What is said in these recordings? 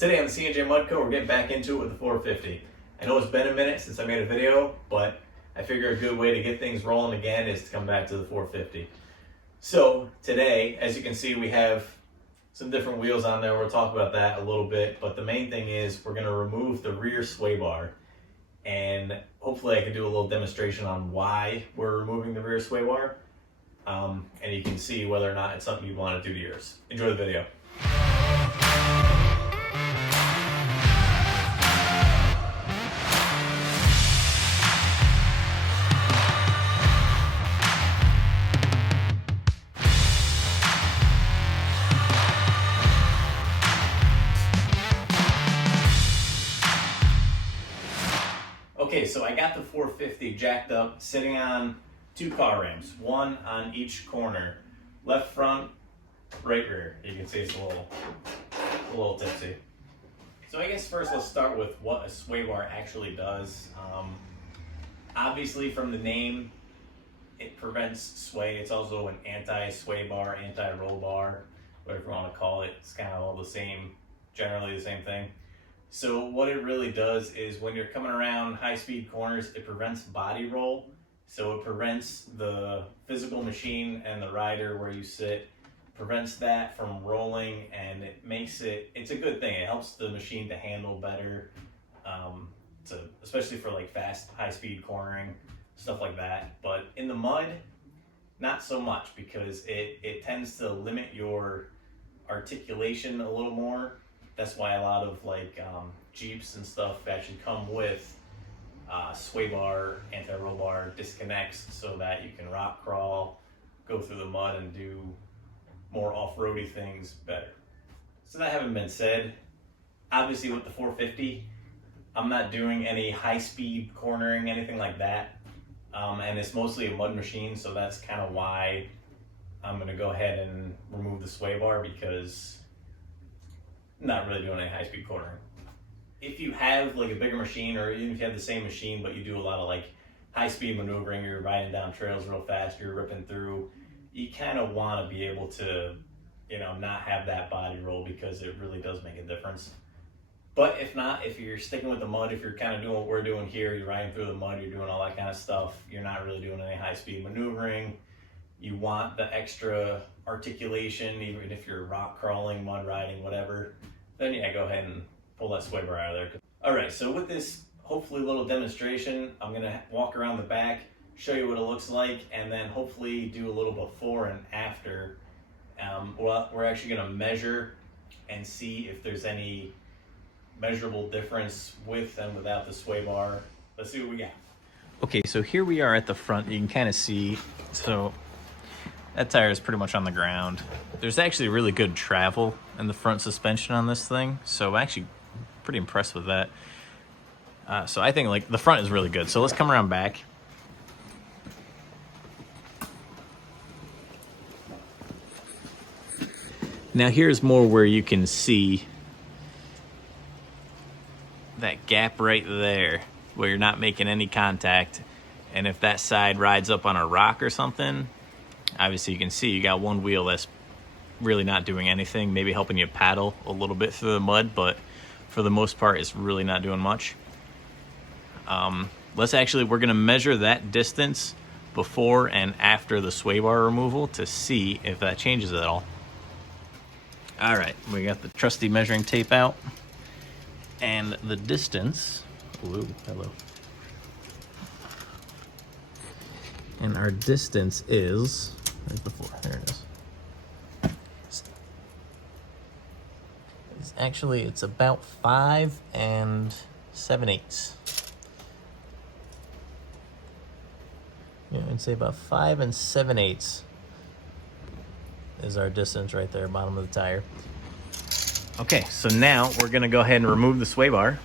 Today on the C&J Mudco, we're getting back into it with the 450. I know it's been a minute since I made a video, but I figure a good way to get things rolling again is to come back to the 450. So today, as you can see, we have some different wheels on there. We'll talk about that a little bit, but the main thing is we're going to remove the rear sway bar, and hopefully I can do a little demonstration on why we're removing the rear sway bar, and you can see whether or not it's something you want to do to yours. Enjoy the video. Okay, so I got the 450 jacked up, sitting on two car rims, one on each corner, left front, right rear. You can see it's a little tipsy. So I guess first let's start with what a sway bar actually does. Obviously from the name, it prevents sway. It's also an anti-sway bar, anti-roll bar, whatever you want to call it. It's kind of all the same, generally the same thing. So what it really does is when you're coming around high-speed corners, it prevents body roll. So it prevents the physical machine and the rider where you sit, prevents that from rolling, and it makes it's a good thing. It helps the machine to handle better, especially for like fast, high-speed cornering, stuff like that. But in the mud, not so much, because it tends to limit your articulation a little more. That's why a lot of like Jeeps and stuff actually come with sway bar, anti-roll bar disconnects so that you can rock crawl, go through the mud, and do more off-roady things better. So that having been said, obviously with the 450, I'm not doing any high-speed cornering, anything like that. And it's mostly a mud machine, so that's kind of why I'm going to go ahead and remove the sway bar, because not really doing any high-speed cornering. If you have like a bigger machine, or even if you have the same machine but you do a lot of like high-speed maneuvering, you're riding down trails real fast, you're ripping through, you kind of want to be able to, not have that body roll, because it really does make a difference. But if not, if you're sticking with the mud, if you're kind of doing what we're doing here, you're riding through the mud, you're doing all that kind of stuff, you're not really doing any high-speed maneuvering, you want the extra articulation, even if you're rock crawling, mud riding, whatever, then yeah, go ahead and pull that sway bar out of there. All right, so with this hopefully little demonstration, I'm gonna walk around the back, show you what it looks like, and then hopefully do a little before and after. We're actually gonna measure and see if there's any measurable difference with and without the sway bar. Let's see what we got. Okay, so here we are at the front. You can kind of see, so that tire is pretty much on the ground. There's actually really good travel in the front suspension on this thing, so I'm actually pretty impressed with that. So I think like the front is really good. So let's come around back. Now here's more where you can see that gap right there where you're not making any contact, and if that side rides up on a rock or something, obviously you can see you got one wheel that's really not doing anything, maybe helping you paddle a little bit through the mud, but for the most part it's really not doing much. We're gonna measure that distance before and after the sway bar removal to see if that changes at all. All right, we got the trusty measuring tape out, and the distance, ooh, hello. And our distance is, where's the 4? There it is. It's about 5 7/8. Yeah, I'd say about 5 7/8 is our distance right there, bottom of the tire. Okay, so now we're gonna go ahead and remove the sway bar,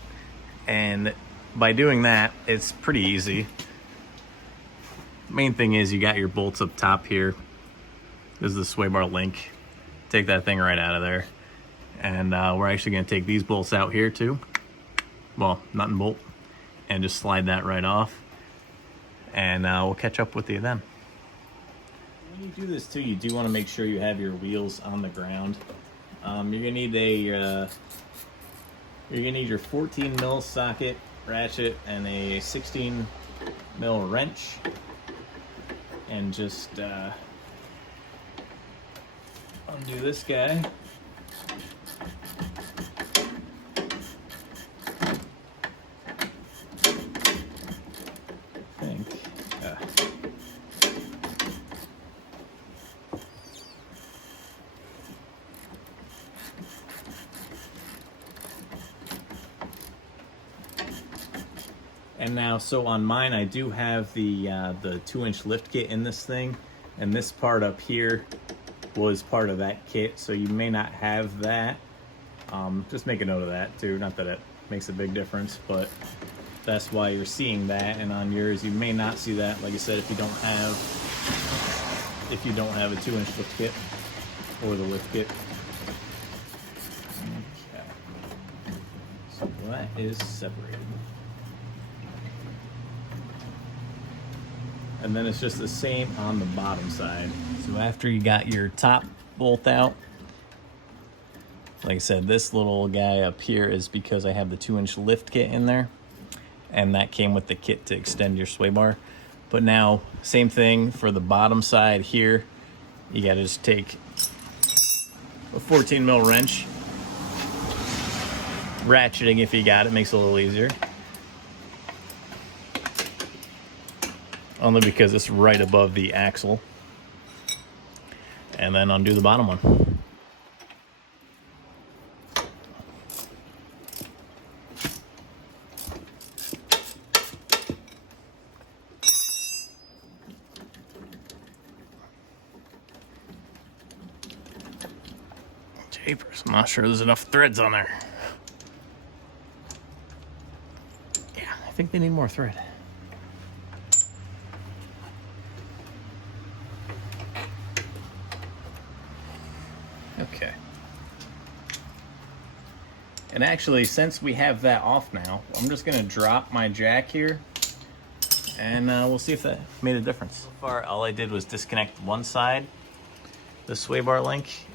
and by doing that, it's pretty easy. Main thing is you got your bolts up top here. This is the sway bar link. Take that thing right out of there. And we're actually gonna take these bolts out here too. Well, nut and bolt, and just slide that right off. And we'll catch up with you then. When you do this too, you do want to make sure you have your wheels on the ground. You're gonna need You're gonna need your 14 mil socket, ratchet, and a 16 mil wrench, and just undo this guy. I think. And now, so on mine, I do have the 2-inch lift kit in this thing, and this part up here was part of that kit, so you may not have that. Just make a note of that too. Not that it makes a big difference, but that's why you're seeing that. And on yours, you may not see that. Like I said, if you don't have a 2-inch lift kit or the lift kit. Okay. So that is separated. And then it's just the same on the bottom side. So after you got your top bolt out, like I said, this little guy up here is because I have the 2-inch lift kit in there, and that came with the kit to extend your sway bar. But now, same thing for the bottom side here. You gotta just take a 14 mil wrench, ratcheting if you got it, makes it a little easier. Only because it's right above the axle. And then undo the bottom one. Japers, I'm not sure there's enough threads on there. Yeah, I think they need more thread. Okay. And actually, since we have that off now, I'm just gonna drop my jack here, and we'll see if that made a difference. So far, all I did was disconnect one side, the sway bar link,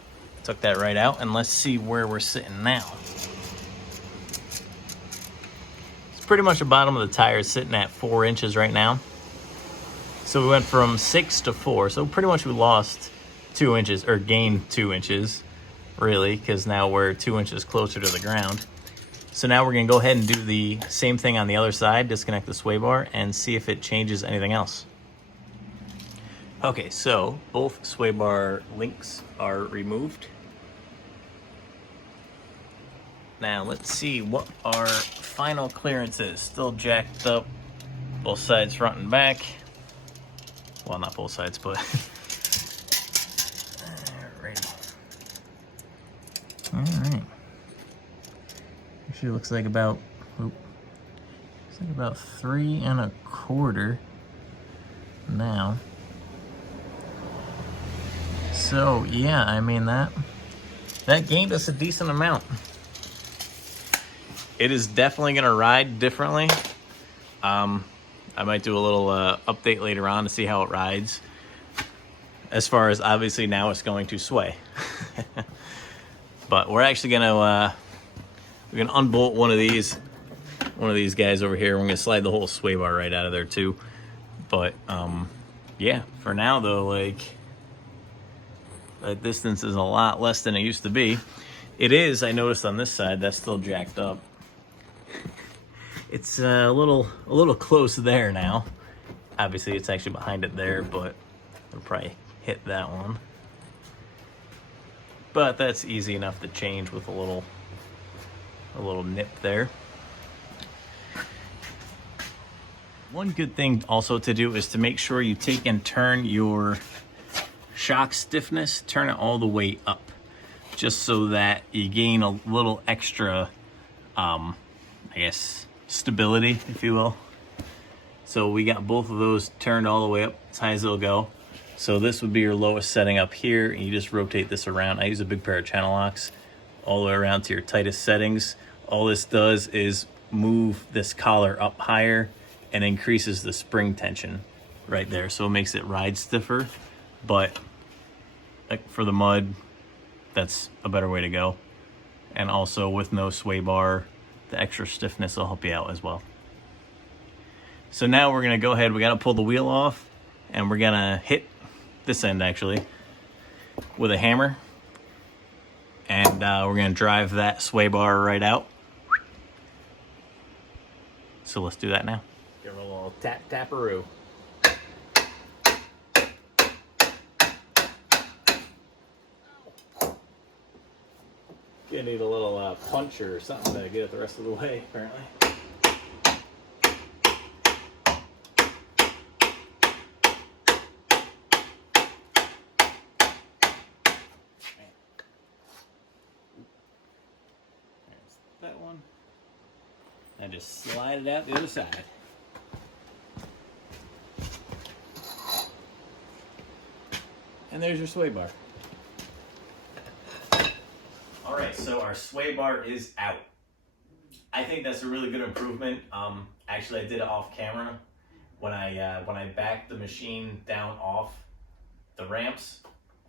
took that right out, and let's see where we're sitting now. It's pretty much the bottom of the tire is sitting at 4 inches right now. So we went from 6 to 4, so pretty much we lost 2 inches, or gained 2 inches, really, because now we're 2 inches closer to the ground. So now we're gonna go ahead and do the same thing on the other side, disconnect the sway bar, and see if it changes anything else. Okay, so both sway bar links are removed. Now let's see what our final clearance is. Still jacked up, both sides front and back. Well, not both sides, but Alright. Actually looks like about 3 1/4 now. So yeah, I mean that gained us a decent amount. It is definitely gonna ride differently. I might do a little update later on to see how it rides. As far as obviously now it's going to sway. But we're actually gonna unbolt one of these guys over here. We're gonna slide the whole sway bar right out of there too. But yeah, for now though, like that distance is a lot less than it used to be. It is, I noticed on this side, that's still jacked up. It's a little close there now. Obviously it's actually behind it there, but it'll probably hit that one. But that's easy enough to change with a little nip there. One good thing also to do is to make sure you take and turn your shock stiffness, turn it all the way up, just so that you gain a little extra, I guess, stability, if you will. So we got both of those turned all the way up as high as they'll go. So this would be your lowest setting up here, and you just rotate this around. I use a big pair of channel locks all the way around to your tightest settings. All this does is move this collar up higher and increases the spring tension right there. So it makes it ride stiffer, but like for the mud, that's a better way to go. And also with no sway bar, the extra stiffness will help you out as well. So now we're gonna go ahead, we gotta pull the wheel off, and we're gonna hit this end actually with a hammer, and we're gonna drive that sway bar right out. So let's do that now. Give it a little taparoo. You need a little punch or something to get it the rest of the way, apparently. There's that one. And just slide it out the other side. And there's your sway bar. All right, so our sway bar is out. I think that's a really good improvement. Actually, I did it off camera when I backed the machine down off the ramps.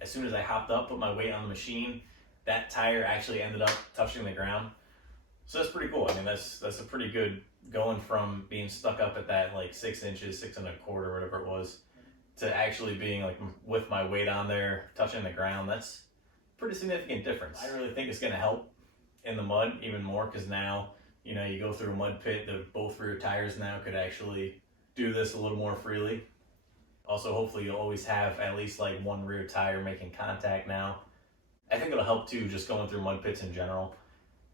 As soon as I hopped up, put my weight on the machine, that tire actually ended up touching the ground. So that's pretty cool. I mean, that's a pretty good, going from being stuck up at that like 6 inches, 6 1/4, whatever it was, to actually being like with my weight on there, touching the ground. That's pretty significant difference. I really think it's going to help in the mud even more, because now, you know, you go through a mud pit, both rear tires now could actually do this a little more freely. Also, hopefully you'll always have at least like one rear tire making contact now. I think it'll help too, just going through mud pits in general,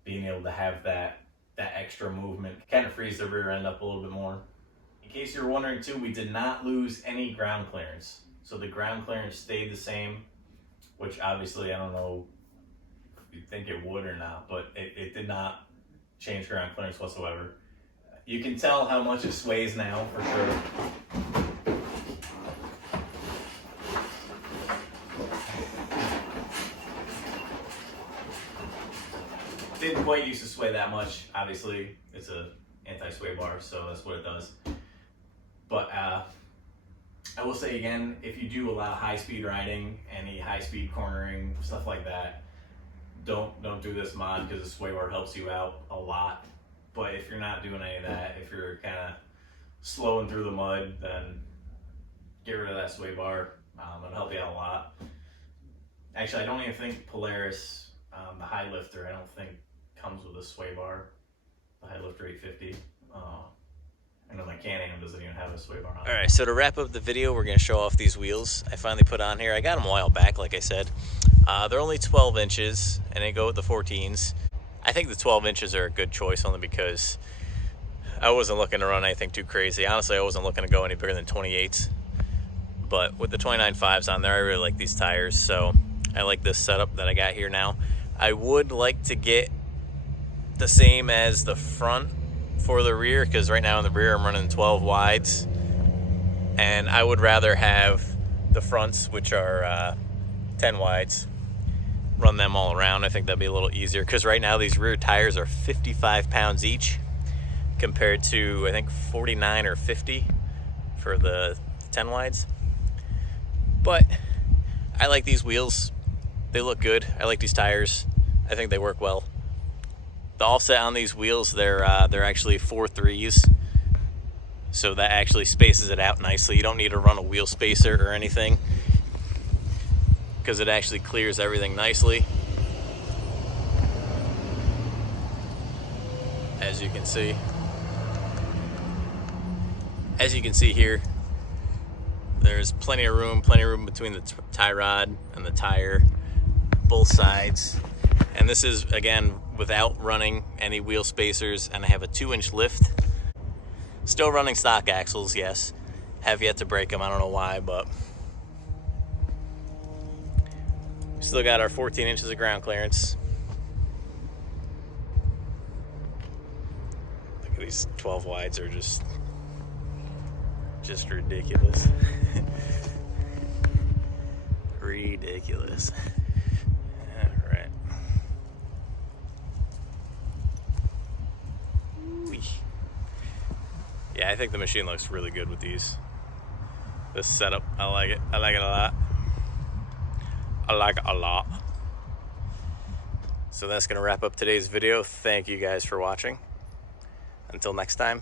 being able to have that extra movement, kind of frees the rear end up a little bit more. In case you're wondering too, we did not lose any ground clearance. So the ground clearance stayed the same, which obviously I don't know if you think it would or not, but it did not change ground clearance whatsoever. You can tell how much it sways now for sure. Didn't quite used to sway that much. Obviously, it's a anti-sway bar, so that's what it does. But I will say again, if you do a lot of high-speed riding, any high-speed cornering, stuff like that, don't do this mod, because the sway bar helps you out a lot. But if you're not doing any of that, if you're kind of slowing through the mud, then get rid of that sway bar. It'll help you out a lot. Actually, I don't even think Polaris, the high lifter, I don't think comes with a sway bar. The high lifter 850. And my Can-Am doesn't even have a sway bar on it. Alright, so to wrap up the video, we're going to show off these wheels I finally put on here. I got them a while back, like I said. They're only 12 inches, and they go with the 14s. I think the 12 inches are a good choice, only because I wasn't looking to run anything too crazy. Honestly, I wasn't looking to go any bigger than 28s. But with the 29.5s on there, I really like these tires, so I like this setup that I got here now. I would like to get the same as the front for the rear, because right now in the rear I'm running 12 wides, and I would rather have the fronts, which are 10 wides, run them all around. I think that'd be a little easier, because right now these rear tires are 55 pounds each compared to I think 49 or 50 for the 10 wides. But I like these wheels, they look good. I like these tires, I think they work well. The offset on these wheels, they're actually 4.3s, so that actually spaces it out nicely. You don't need to run a wheel spacer or anything, because it actually clears everything nicely. As you can see here, there's plenty of room between the tie rod and the tire, both sides. And this is, again, without running any wheel spacers, and I have a 2-inch lift. Still running stock axles, yes. Have yet to break them, I don't know why, but still got our 14 inches of ground clearance. Look at these 12 wides, are just ridiculous. Ridiculous. Alright. Yeah, I think the machine looks really good with these. This setup, I like it. I like it a lot. I like it a lot. So that's going to wrap up today's video. Thank you guys for watching. Until next time.